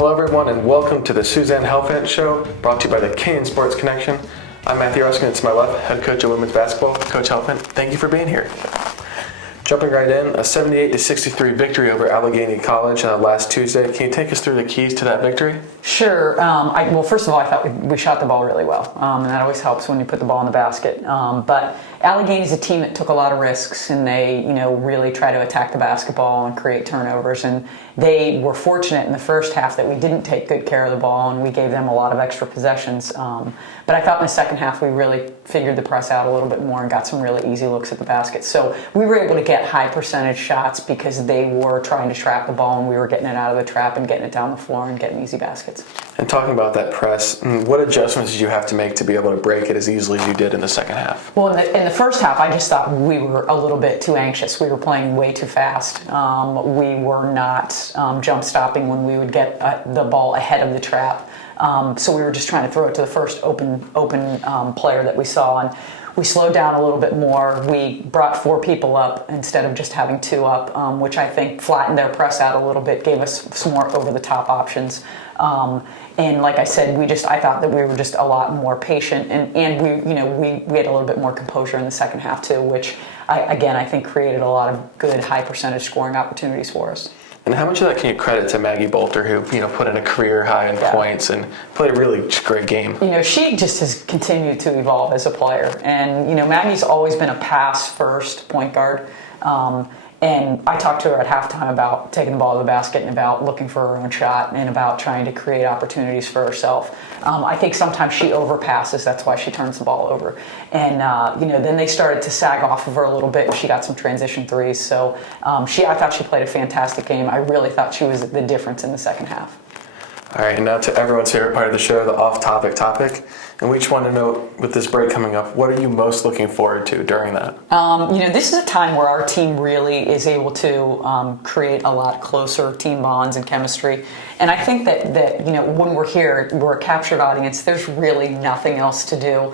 Hello everyone and welcome to the Suzanne Helfant Show, brought to you by the Kenyon Sports Connection. I'm Matthew Ruskan, and to my left, head coach of women's basketball, Coach Helfant. Thank you for being here. Jumping right in, a 78-63 victory over Kenyon College last Tuesday. Can you take us through the keys to that victory? Sure. Well, first of all, I thought we shot the ball really well, and that always helps when you put the ball in the basket. But Allegheny is a team that took a lot of risks, and they, really try to attack the basketball and create turnovers. And they were fortunate in the first half that we didn't take good care of the ball, and we gave them a lot of extra possessions. But I thought in the second half we really figured the press out a little bit more and got some really easy looks at the basket. So we were able to get high percentage shots because they were trying to trap the ball, and we were getting it out of the trap and getting it down the floor and getting easy baskets. And talking about that press, what adjustments did you have to make to be able to break it as easily as you did in the second half? Well, in the first half, I just thought we were a little bit too anxious. We were playing way too fast. We were not jump stopping when we would get the ball ahead of the trap. So we were just trying to throw it to the first open player that we saw. And we slowed down a little bit more. We brought 4 people up instead of just having 2 up, which I think flattened their press out a little bit, gave us some more over-the-top options. And like I said, I thought that we were just a lot more patient, and we had a little bit more composure in the second half too, which I think created a lot of good high percentage scoring opportunities for us. And how much of that can you credit to Maggie Bolter, who put in a career high in points and played a really great game? She just has continued to evolve as a player, and Maggie's always been a pass first point guard. And I talked to her at halftime about taking the ball to the basket and about looking for her own shot and about trying to create opportunities for herself. I think sometimes she overpasses. That's why she turns the ball over. And, then they started to sag off of her a little bit, and she got some transition threes. So I thought she played a fantastic game. I really thought she was the difference in the second half. All right, and now to everyone's favorite part of the show, the off-topic topic. And we each want to know, with this break coming up, what are you most looking forward to during that? This is a time where our team really is able to create a lot closer team bonds and chemistry. And I think that when we're here, we're a captured audience, there's really nothing else to do.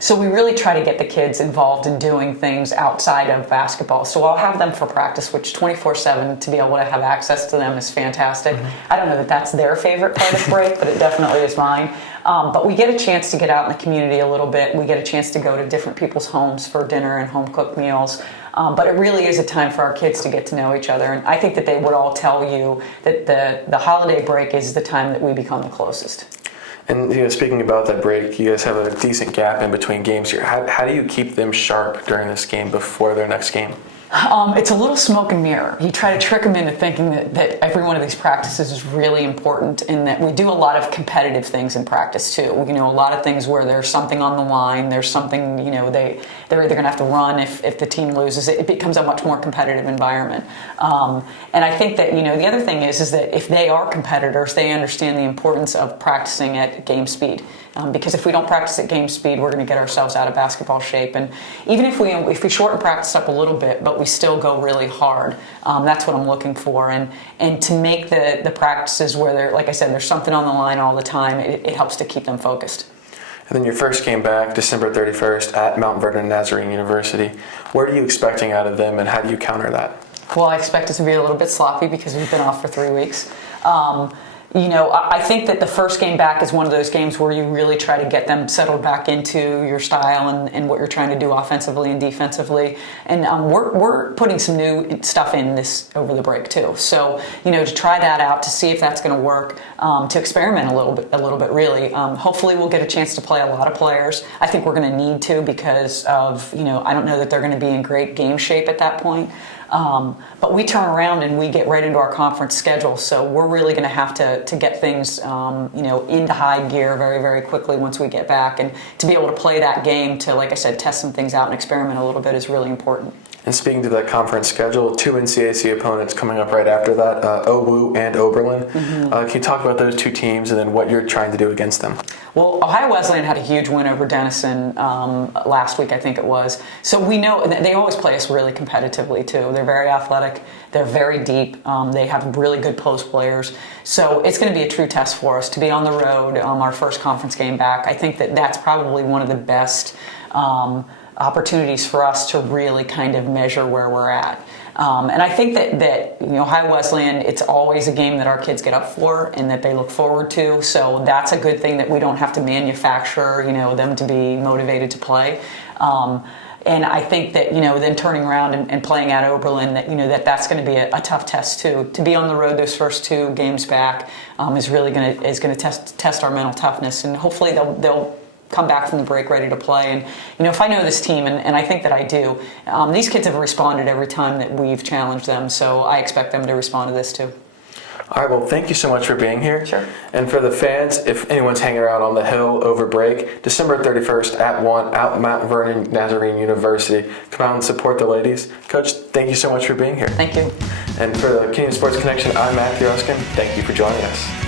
So we really try to get the kids involved in doing things outside of basketball. So I'll have them for practice, which 24/7, to be able to have access to them is fantastic. Mm-hmm. I don't know that that's their favorite part of break, but it definitely is mine. But we get a chance to get out in the community a little bit. We get a chance to go to different people's homes for dinner and home-cooked meals. But it really is a time for our kids to get to know each other. And I think that they would all tell you that the holiday break is the time that we become the closest. And speaking about that break, you guys have a decent gap in between games here. How do you keep them sharp during this game before their next game? It's a little smoke and mirror. You try to trick them into thinking that every one of these practices is really important, and that we do a lot of competitive things in practice too. A lot of things where there's something on the line, there's something, they're either going to have to run if the team loses. It becomes a much more competitive environment. And I think that, the other thing is that if they are competitors, they understand the importance of practicing at game speed. Because if we don't practice at game speed, we're going to get ourselves out of basketball shape. And even if we shorten practice up a little bit, but we still go really hard, that's what I'm looking for. And to make the practices where like I said, there's something on the line all the time, it helps to keep them focused. And then your first game back, December 31st at Mount Vernon Nazarene University. What are you expecting out of them, and how do you counter that? Well, I expect it to be a little bit sloppy because we've been off for 3 weeks. I think that the first game back is one of those games where you really try to get them settled back into your style and what you're trying to do offensively and defensively. And we're putting some new stuff in this over the break too. So, to try that out, to see if that's going to work, to experiment a little bit really. Hopefully we'll get a chance to play a lot of players. I think we're going to need to because of, I don't know that they're going to be in great game shape at that point. But we turn around and we get right into our conference schedule, so we're really going to have to get things, into high gear very, very quickly once we get back. And to be able to play that game, to, like I said, test some things out and experiment a little bit is really important. And speaking to that conference schedule, 2 NCAC opponents coming up right after that, OWU and Oberlin. Mm-hmm. Can you talk about those 2 teams and then what you're trying to do against them? Well, Ohio Wesleyan had a huge win over Denison last week, I think it was. So we know they always play us really competitively too. They're very athletic. They're very deep. They have really good post players. So it's going to be a true test for us to be on the road, our first conference game back. I think that's probably one of the best opportunities for us to really kind of measure where we're at. And I think that Ohio Wesleyan, it's always a game that our kids get up for and that they look forward to. So that's a good thing that we don't have to manufacture, them to be motivated to play. And I think that, then turning around and playing at Oberlin, that's going to be a tough test too. To be on the road those first 2 games back is really going to test our mental toughness, and hopefully they'll come back from the break ready to play. And if I know this team, and I think that I do, these kids have responded every time that we've challenged them, so I expect them to respond to this too. All right, well, thank you so much for being here. Sure. And for the fans, if anyone's hanging around on the Hill over break, December 31st at 1 out Mount Vernon Nazarene University. Come out and support the ladies. Coach, thank you so much for being here. Thank you. And for the Kenyon Sports Connection, I'm Matthew Ruskan. Thank you for joining us.